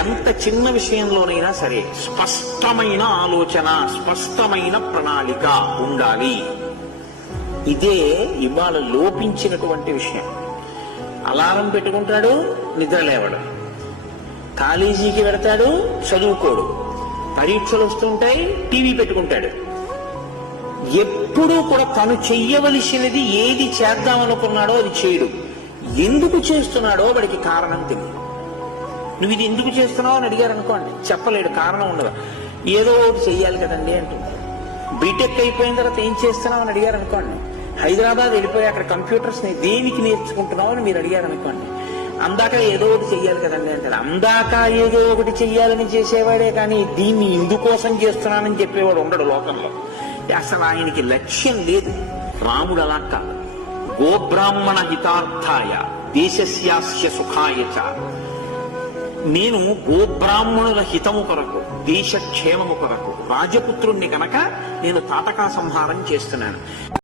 ఎంత చిన్న విషయంలోనైనా సరే స్పష్టమైన ఆలోచన, స్పష్టమైన ప్రణాళిక ఉండాలి. ఇదే ఇవాళ లోపించినటువంటి విషయం. అలారం పెట్టుకుంటాడు, నిద్ర లేవడు. కాలేజీకి వెడతాడు, చదువుకోడు. పరీక్షలు వస్తుంటాయి, టీవీ పెట్టుకుంటాడు. ఎప్పుడూ కూడా తను చెయ్యవలసినది ఏది చేద్దామనుకున్నాడో అది చేయడు. ఎందుకు చేస్తున్నాడో వాడికి కారణం తెలియదు. నువ్వు ఇది ఎందుకు చేస్తున్నావు అని అడిగారు అనుకోండి, చెప్పలేడు, కారణం ఉండదు. ఏదో ఒకటి చెయ్యాలి కదండి అంటుంటాడు. బీటెక్ అయిపోయిన తర్వాత ఏం చేస్తున్నావు అని అడిగారు అనుకోండి, హైదరాబాద్ వెళ్ళిపోయి అక్కడ కంప్యూటర్స్ దేనికి నేర్చుకుంటున్నావు అని మీరు అడిగారు అనుకోండి, అందాక ఏదో ఒకటి చెయ్యాలి కదండి అంటాడు. అందాక ఏదో ఒకటి చెయ్యాలని చేసేవాడే కానీ దీన్ని ఇందుకోసం చేస్తున్నానని చెప్పేవాడు ఉండడు లోకంలో. అసలు ఆయనకి లక్ష్యం లేదు. రాముడు అలా కాదు. గోబ్రాహ్మణ హితార్థాయ దేశస్యాస్య సుఖాయ చ. నేను గోబ్రాహ్మణుల హితము కొరకు, దేశ క్షేమము కొరకు, రాజపుత్రుణ్ణి కనుక నేను తాటకా సంహారం చేస్తున్నాను.